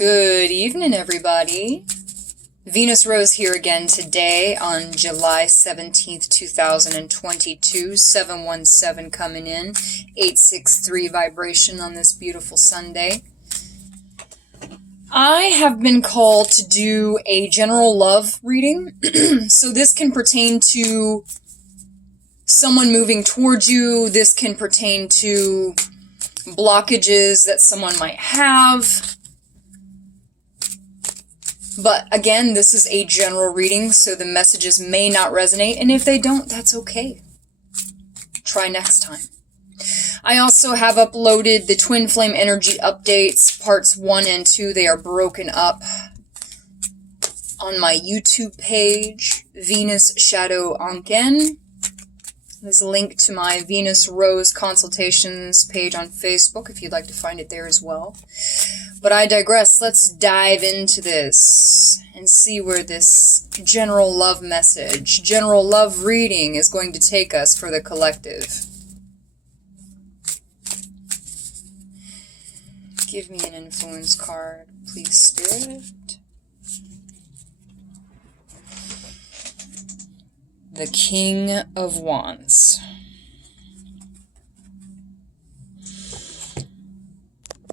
Good evening, everybody. Venus Rose here again today on July 17th, 2022. 717 coming in. 863 vibration on this beautiful Sunday. I have been called to do a general love reading. So this can pertain to someone moving towards you. This can pertain to blockages that someone might have. But again, this is a general reading, so the messages may not resonate, and if they don't, that's okay. Try next time. I also have uploaded the Twin Flame Energy updates, parts 1 and 2. They are broken up on my YouTube page, Venus Shadow Anken. There's a link to my Venus Rose consultations page on Facebook if you'd like to find it there as well. But I digress. Let's dive into this and see where this general love message, general love reading is going to take us for the collective. Give me an influence card, please, Spirit. The King of Wands.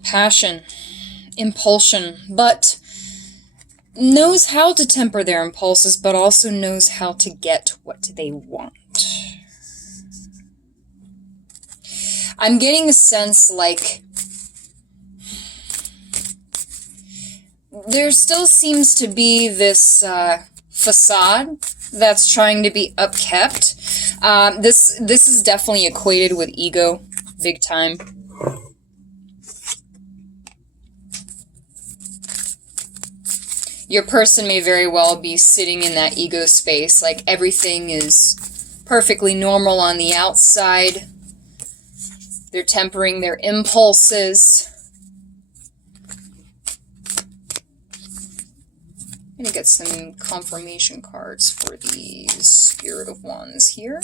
Passion. Impulsion, but knows how to temper their impulses, but also knows how to get what they want. I'm getting a sense like there still seems to be this facade that's trying to be upkept. This is definitely equated with ego, big time. Your person may very well be sitting in that ego space, like everything is perfectly normal on the outside. They're tempering their impulses. I'm going to get some confirmation cards for the Spirit of Wands here.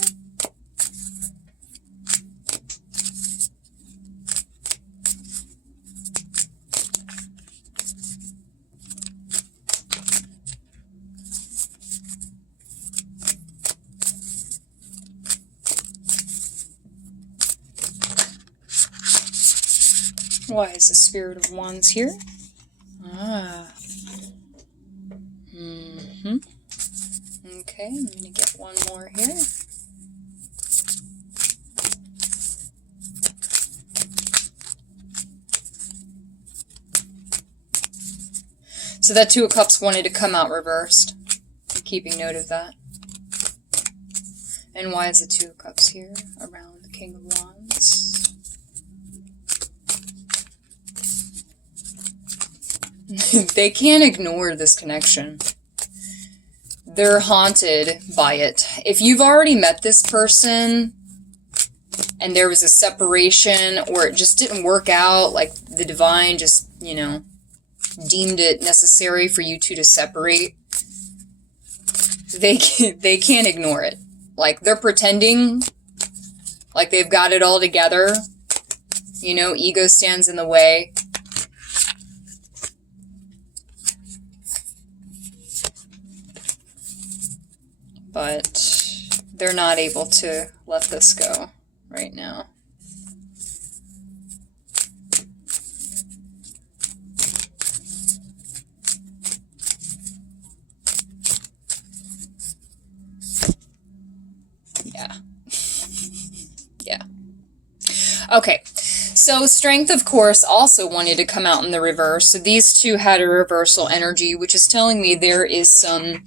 Why is the Spirit of Wands here? Okay, I'm going to get one more here. So that Two of Cups wanted to come out reversed. I'm keeping note of that. And why is the Two of Cups here around the King of Wands? They can't ignore this connection. They're haunted by it. If you've already met this person and there was a separation or it just didn't work out, like the divine just, you know, deemed it necessary for you two to separate, they can't ignore it. Like they're pretending like they've got it all together. You know, ego stands in the way. But they're not able to let this go right now. Yeah. Yeah. Okay. So Strength, of course, also wanted to come out in the reverse. So these two had a reversal energy, which is telling me there is some...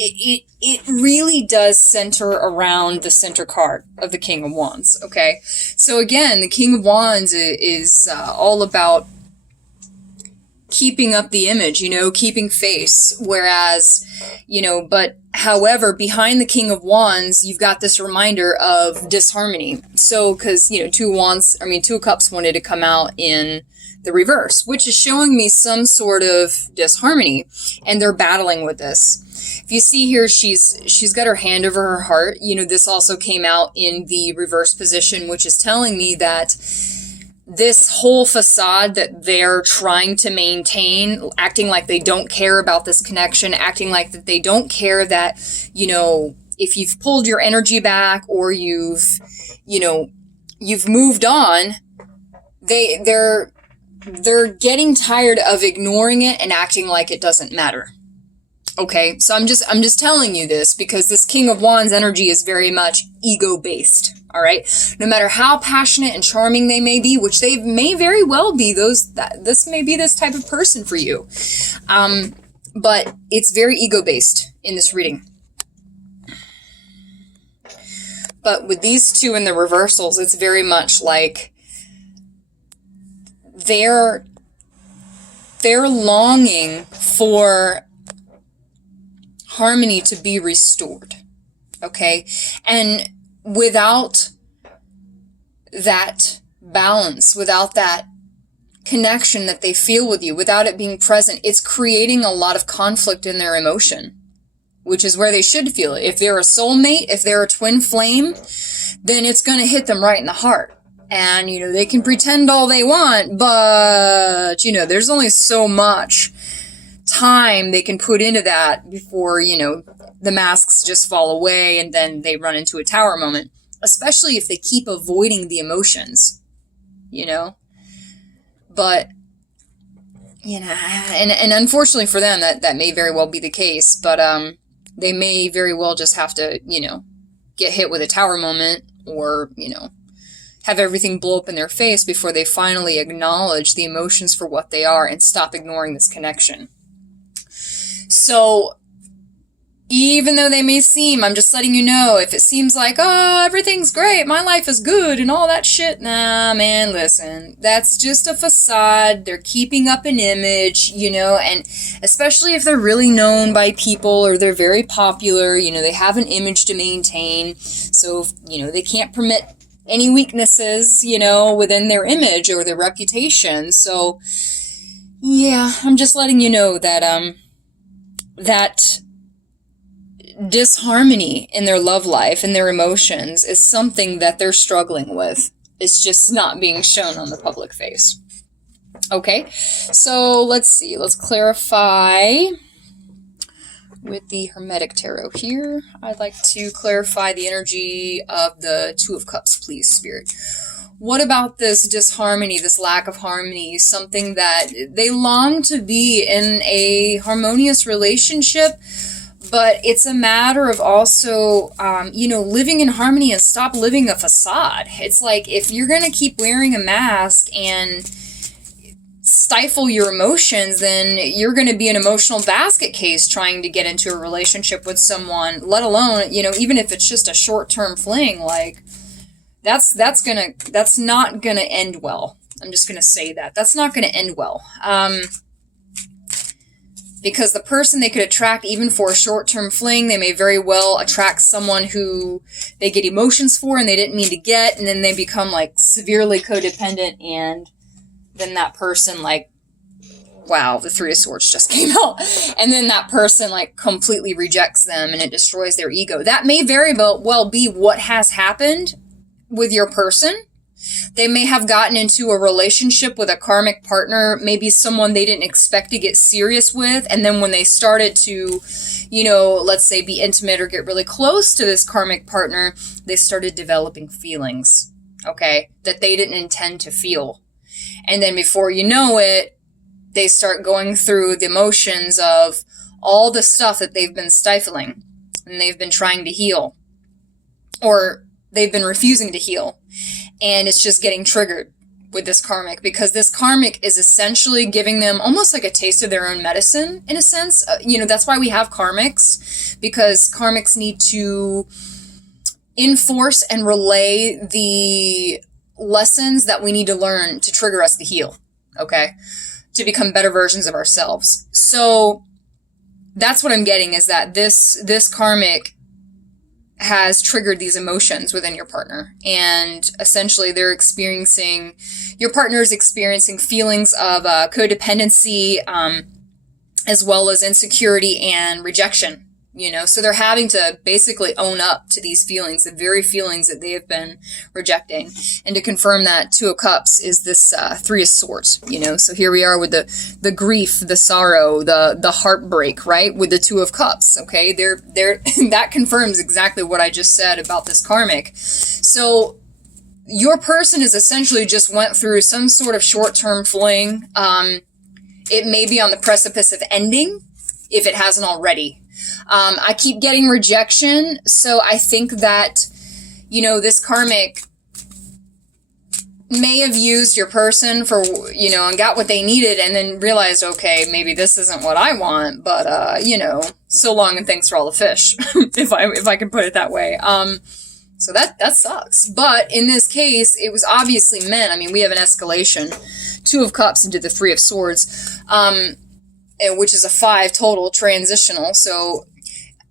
It really does center around the center card of the King of Wands, okay? So again, the King of Wands is all about keeping up the image, you know, keeping face, whereas, you know, but however, behind the King of Wands, you've got this reminder of disharmony. So, because, you know, Two of Cups wanted to come out in the reverse, which is showing me some sort of disharmony, and they're battling with this. If you see here, she's got her hand over her heart. You know, this also came out in the reverse position, which is telling me that this whole facade that they're trying to maintain, acting like they don't care about this connection, acting like that they don't care that, you know, if you've pulled your energy back or you've moved on, they're getting tired of ignoring it and acting like it doesn't matter. Okay, so I'm just telling you this because this King of Wands energy is very much ego-based. All right, no matter how passionate and charming they may be, which they may very well be, this may be this type of person for you, but it's very ego-based in this reading. But with these two in the reversals, it's very much like they're longing for harmony to be restored. Okay, and without that balance, without that connection that they feel with you, without it being present, it's creating a lot of conflict in their emotion, which is where they should feel it. If they're a soulmate, if they're a twin flame, then it's going to hit them right in the heart. And, you know, they can pretend all they want, but, you know, there's only so much time they can put into that before, you know, the masks just fall away and then they run into a tower moment, especially if they keep avoiding the emotions, you know. But, you know, and unfortunately for them, that may very well be the case, but they may very well just have to, you know, get hit with a tower moment or, you know, have everything blow up in their face before they finally acknowledge the emotions for what they are and stop ignoring this connection. So even though they may seem, I'm just letting you know, if it seems like, oh, everything's great, my life is good and all that shit, nah, man, listen, that's just a facade. They're keeping up an image, you know, and especially if they're really known by people or they're very popular, you know, they have an image to maintain. So, you know, they can't permit any weaknesses, you know, within their image or their reputation. So, yeah, I'm just letting you know that, that disharmony in their love life and their emotions is something that they're struggling with. It's just not being shown on the public face. Okay, so let's see. Let's clarify with the Hermetic Tarot here. I'd like to clarify the energy of the Two of Cups, please, Spirit. What about this disharmony, this lack of harmony, something that they long to be in a harmonious relationship, but it's a matter of also, you know, living in harmony and stop living a facade. It's like if you're going to keep wearing a mask and stifle your emotions, then you're going to be an emotional basket case trying to get into a relationship with someone, let alone, you know, even if it's just a short-term fling, like that's not going to end well. I'm just going to say that. That's not going to end well. Because the person they could attract, even for a short-term fling, they may very well attract someone who they get emotions for and they didn't mean to get, and then they become, like, severely codependent, and then that person, like, wow, the Three of Swords just came out, and then that person, like, completely rejects them, and it destroys their ego. That may very well be what has happened with your person. They may have gotten into a relationship with a karmic partner, maybe someone they didn't expect to get serious with, and then when they started to, you know, let's say be intimate or get really close to this karmic partner, they started developing feelings, okay, that they didn't intend to feel. And then before you know it, they start going through the emotions of all the stuff that they've been stifling and they've been trying to heal, or they've been refusing to heal. And it's just getting triggered with this karmic, because this karmic is essentially giving them almost like a taste of their own medicine, in a sense. You know, that's why we have karmics, because karmics need to enforce and relay the lessons that we need to learn to trigger us to heal, okay? To become better versions of ourselves. So that's what I'm getting, is that this karmic has triggered these emotions within your partner, and essentially your partner is experiencing feelings of codependency, as well as insecurity and rejection you know, so they're having to basically own up to these feelings, the very feelings that they have been rejecting. And to confirm that, Two of Cups is this Three of Swords, you know, so here we are with the grief, the sorrow, the heartbreak, right, with the Two of Cups, okay, they're that confirms exactly what I just said about this karmic. So your person is essentially just went through some sort of short-term fling. It may be on the precipice of ending, if it hasn't already. I keep getting rejection, so I think that, you know, this karmic may have used your person for, you know, and got what they needed and then realized, okay, maybe this isn't what I want, but, you know, so long and thanks for all the fish, if I can put it that way. So that sucks. But in this case, it was obviously meant. I mean, we have an escalation. Two of Cups into the Three of Swords, which is a 5 total, transitional. So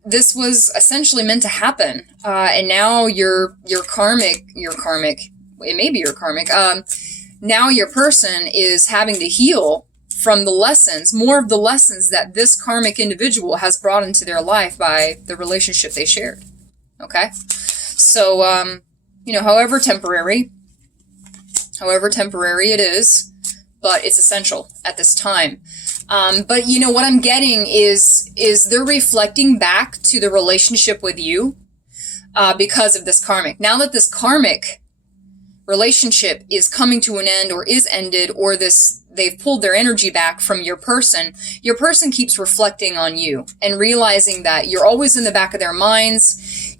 this was essentially meant to happen. And now your karmic, it may be your karmic, now your person is having to heal from the lessons, more of the lessons that this karmic individual has brought into their life by the relationship they shared. Okay? So, you know, however temporary it is, but it's essential at this time. But, you know, what I'm getting is they're reflecting back to the relationship with you because of this karmic. Now that this karmic relationship is coming to an end or is ended, or they've pulled their energy back from your person keeps reflecting on you and realizing that you're always in the back of their minds.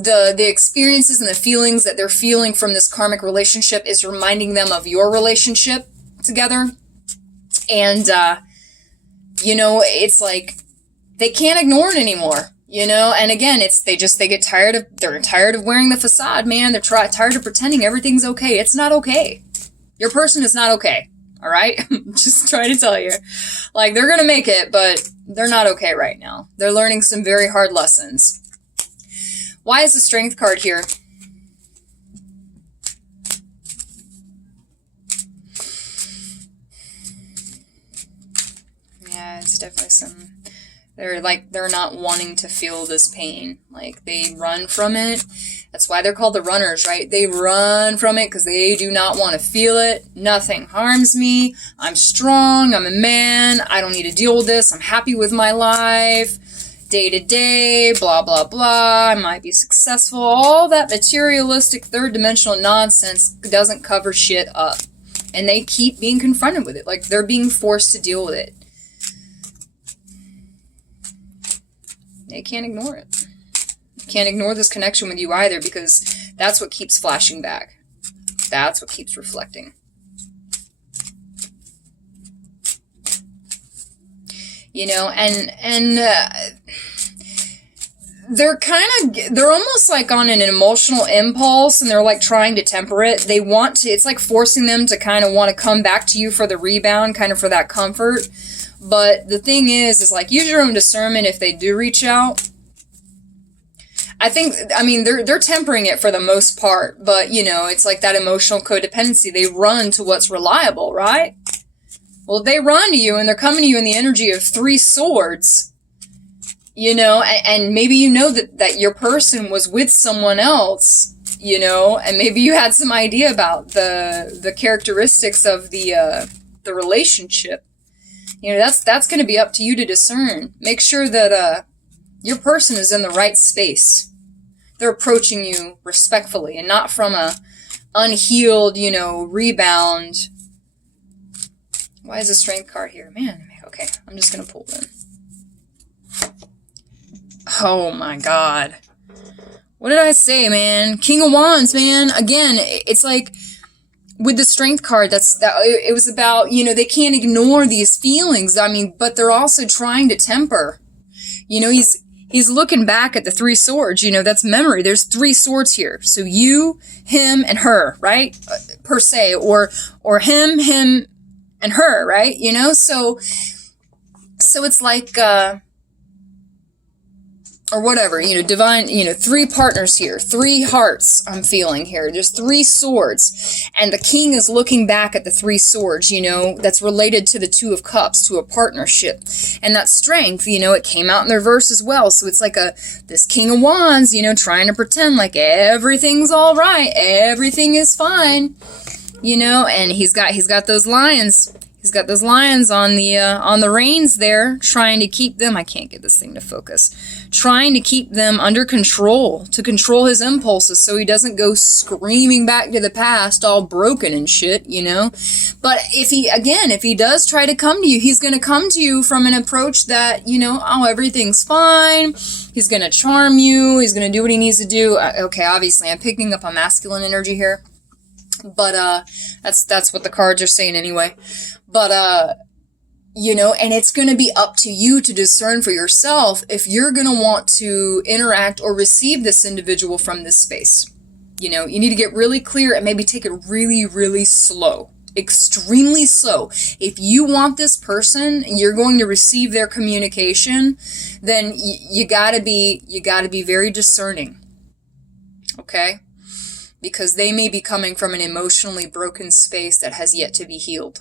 The experiences and the feelings that they're feeling from this karmic relationship is reminding them of your relationship together. And, you know, it's like they can't ignore it anymore, you know? And again, they get tired of wearing the facade, man. They're tired of pretending everything's okay. It's not okay. Your person is not okay. All right? Just trying to tell you. Like, they're going to make it, but they're not okay right now. They're learning some very hard lessons. Why is the Strength card here? Yeah, it's definitely some... They're not wanting to feel this pain. Like, they run from it. That's why they're called the runners, right? They run from it because they do not want to feel it. Nothing harms me. I'm strong. I'm a man. I don't need to deal with this. I'm happy with my life. Day to day, blah, blah, blah. I might be successful. All that materialistic third dimensional nonsense doesn't cover shit up. And they keep being confronted with it. Like, they're being forced to deal with it. They can't ignore it. Can't ignore this connection with you either, because that's what keeps flashing back. That's what keeps reflecting. You know, and they're almost like on an emotional impulse, and they're like trying to temper it. They want to, it's like forcing them to kind of want to come back to you for the rebound, kind of for that comfort. But the thing is like, use your own discernment if they do reach out. I mean, they're tempering it for the most part, but, you know, it's like that emotional codependency. They run to what's reliable, right? Well, if they run to you and they're coming to you in the energy of 3 swords, you know, and maybe you know that your person was with someone else, you know, and maybe you had some idea about the characteristics of the relationship. You know, that's going to be up to you to discern. Make sure that your person is in the right space. They're approaching you respectfully and not from a unhealed, you know, rebound. Why is the Strength card here? Man, okay, I'm just going to pull them. Oh my God. What did I say, man? King of Wands, man. Again, it's like with the Strength card, it was about, you know, they can't ignore these feelings. I mean, but they're also trying to temper. You know, he's looking back at the 3 swords, you know, that's memory. There's 3 swords here. So you, him, and her, right? Per se, or him, and her, right? You know, so it's like, or whatever, you know, divine, you know, 3 partners here, 3 hearts I'm feeling here. There's 3 swords. And the king is looking back at the three swords, you know, that's related to the two of cups, to a partnership. And that strength, you know, it came out in their verse as well. So it's like this king of wands, you know, trying to pretend like everything's all right, everything is fine, you know, and he's got those lions. He's got those lions on the reins there, trying to keep them, I can't get this thing to focus, trying to keep them under control, to control his impulses so he doesn't go screaming back to the past all broken and shit, you know. But if he does try to come to you, he's going to come to you from an approach that, you know, oh, everything's fine. He's going to charm you. He's going to do what he needs to do. Okay, obviously, I'm picking up a masculine energy here. But that's what the cards are saying anyway. But you know, and it's going to be up to you to discern for yourself if you're going to want to interact or receive this individual from this space. You know, you need to get really clear and maybe take it really, really slow. Extremely slow. If you want this person, you're going to receive their communication, then you gotta be very discerning. Okay? Because they may be coming from an emotionally broken space that has yet to be healed.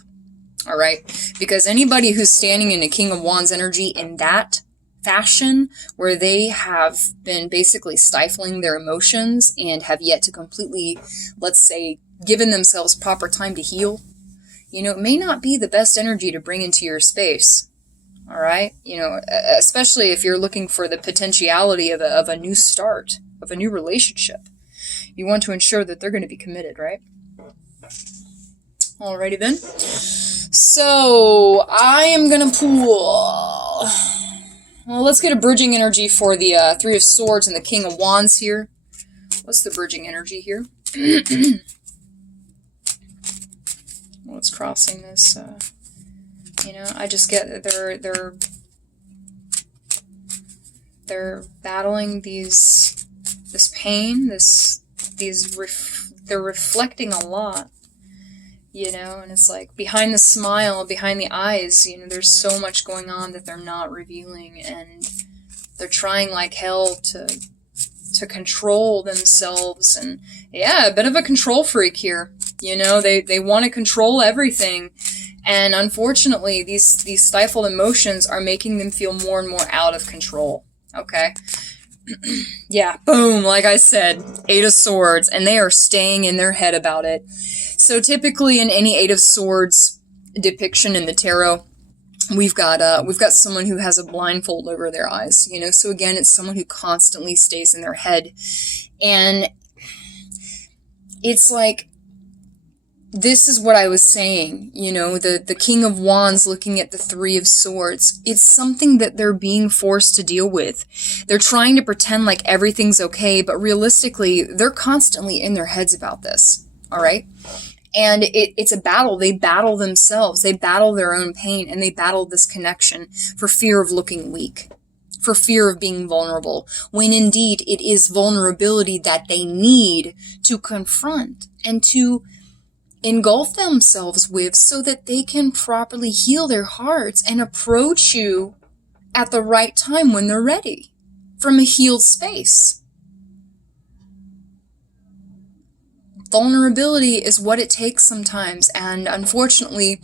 All right? Because anybody who's standing in a King of Wands energy in that fashion, where they have been basically stifling their emotions and have yet to completely, let's say, given themselves proper time to heal, you know, it may not be the best energy to bring into your space. All right? You know, especially if you're looking for the potentiality of a new start, of a new relationship. You want to ensure that they're going to be committed, right? Alrighty then. So, I am going to pull... Well, let's get a bridging energy for the Three of Swords and the King of Wands here. What's the bridging energy here? What's crossing this? You know, I just get that they're battling this pain, they're reflecting a lot, you know, and it's like behind the smile, behind the eyes, you know, there's so much going on that they're not revealing, and they're trying like hell to control themselves. And yeah, a bit of a control freak here, you know, they want to control everything, and unfortunately these stifled emotions are making them feel more and more out of control. Okay. Yeah, boom, like I said, Eight of Swords, and they are staying in their head about it. So typically in any Eight of Swords depiction in the tarot, we've got someone who has a blindfold over their eyes, you know. So again, it's someone who constantly stays in their head. And it's like, this is what I was saying, you know, the King of Wands looking at the Three of Swords. It's something that they're being forced to deal with. They're trying to pretend like everything's okay, but realistically, they're constantly in their heads about this, all right? And it's a battle. They battle themselves. They battle their own pain, and they battle this connection for fear of looking weak, for fear of being vulnerable, when indeed it is vulnerability that they need to confront and to engulf themselves with, so that they can properly heal their hearts and approach you at the right time when they're ready, from a healed space. Vulnerability is what it takes sometimes, and unfortunately,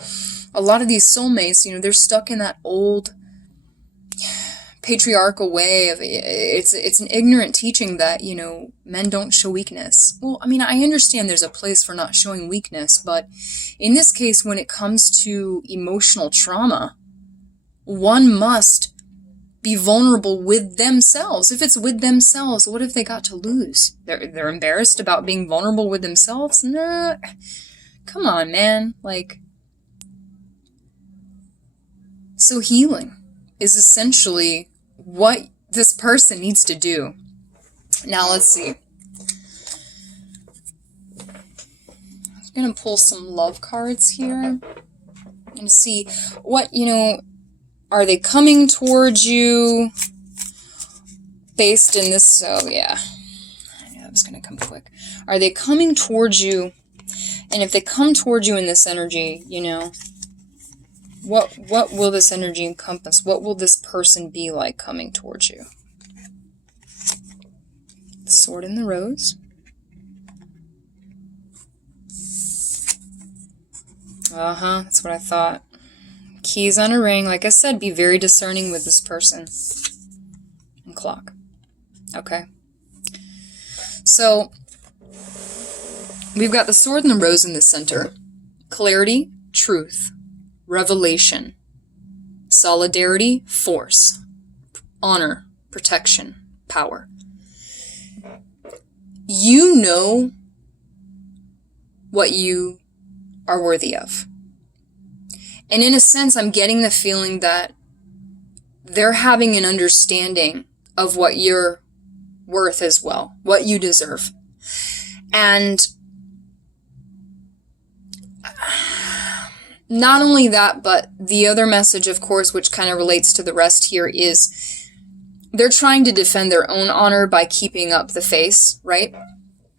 a lot of these soulmates, you know, they're stuck in that old patriarchal way of, it's an ignorant teaching that, you know, men don't show weakness. Well, I mean, I understand there's a place for not showing weakness, but in this case, when it comes to emotional trauma, one must be vulnerable with themselves. If it's with themselves, what have they got to lose? They're embarrassed about being vulnerable with themselves? Nah, come on, man. Like, so healing is essentially what this person needs to do. Now, let's see. I'm going to pull some love cards here and see what, you know, are they coming towards you based in this? So, yeah. I knew that was going to come quick. Are they coming towards you? And if they come towards you in this energy, you know, what will this energy encompass? What will this person be like coming towards you? The Sword and the Rose. That's what I thought. Keys on a ring. Like I said, be very discerning with this person. And clock. Okay. So, we've got the sword and the rose in the center. Clarity, truth, revelation, solidarity, force, honor, protection, power. You know what you are worthy of. And in a sense, I'm getting the feeling that they're having an understanding of what you're worth as well, what you deserve. And not only that, but the other message, of course, which kind of relates to the rest here, is they're trying to defend their own honor by keeping up the face, right?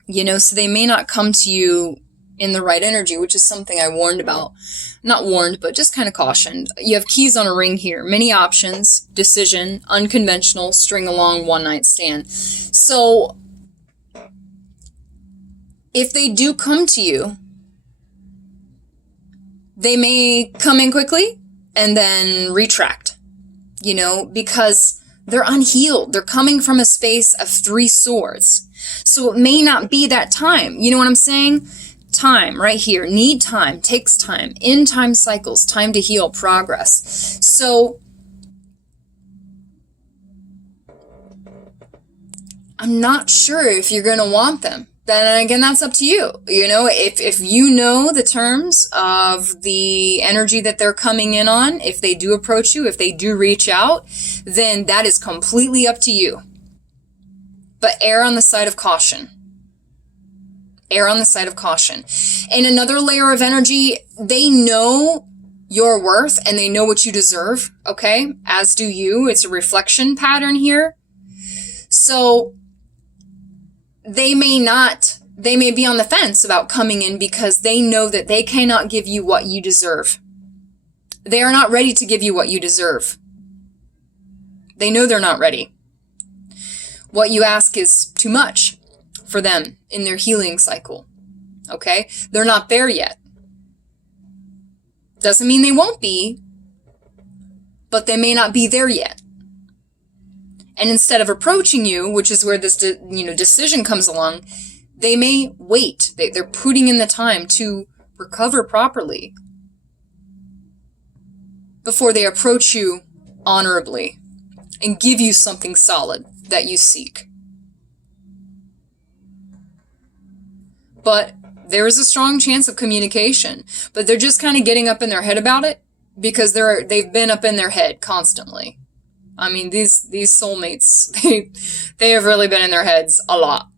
You know, so they may not come to you in the right energy, which is something I warned about. Not warned, but just kind of cautioned. You have keys on a ring here. Many options, decision, unconventional, string along, one night stand. So if they do come to you, they may come in quickly and then retract, you know, because they're unhealed. They're coming from a space of 3 swords. So it may not be that time. You know what I'm saying? Time, right here. Need time, takes time. In time cycles, time to heal, progress. So I'm not sure if you're going to want them. Then again, that's up to you. You know, if you know the terms of the energy that they're coming in on, if they do approach you, if they do reach out, then that is completely up to you. But err on the side of caution. Err on the side of caution. And another layer of energy, they know your worth and they know what you deserve, okay? As do you. It's a reflection pattern here. So they may be on the fence about coming in because they know that they cannot give you what you deserve. They are not ready to give you what you deserve. They know they're not ready. What you ask is too much for them in their healing cycle. Okay? They're not there yet. Doesn't mean they won't be, but they may not be there yet. And instead of approaching you, which is where this decision comes along, they may wait. They're putting in the time to recover properly before they approach you honorably and give you something solid that you seek. But there is a strong chance of communication, but they're just kind of getting up in their head about it because they've been up in their head constantly. I mean, these soulmates, they have really been in their heads a lot.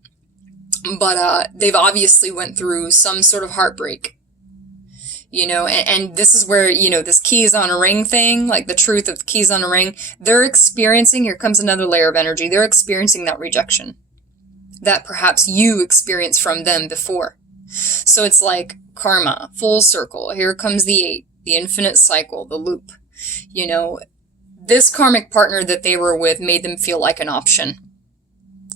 But they've obviously went through some sort of heartbreak. You know, and this is where, you know, this keys on a ring thing, like the truth of the keys on a ring, they're experiencing, here comes another layer of energy, they're experiencing that rejection that perhaps you experienced from them before. So it's like karma, full circle. Here comes the 8, the infinite cycle, the loop. You know, this karmic partner that they were with made them feel like an option.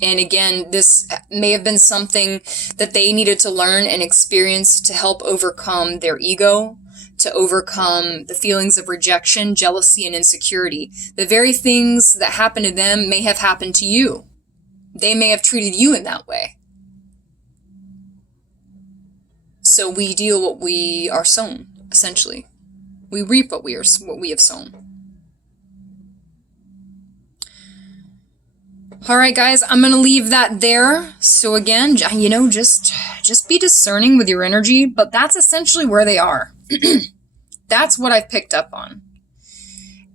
And again, this may have been something that they needed to learn and experience to help overcome their ego, to overcome the feelings of rejection, jealousy, and insecurity. The very things that happened to them may have happened to you. They may have treated you in that way. So we deal what we are sown, essentially. We reap what we have sown. All right, guys, I'm going to leave that there. So again, you know, just be discerning with your energy, but that's essentially where they are. That's what I've picked up on.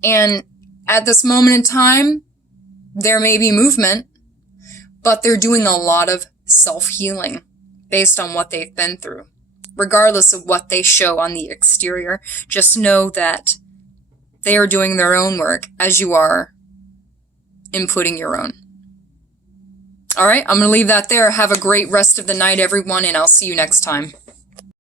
And at this moment in time, there may be movement, but they're doing a lot of self-healing based on what they've been through. Regardless of what they show on the exterior, just know that they are doing their own work as you are inputting your own. All right, I'm going to leave that there. Have a great rest of the night, everyone, and I'll see you next time.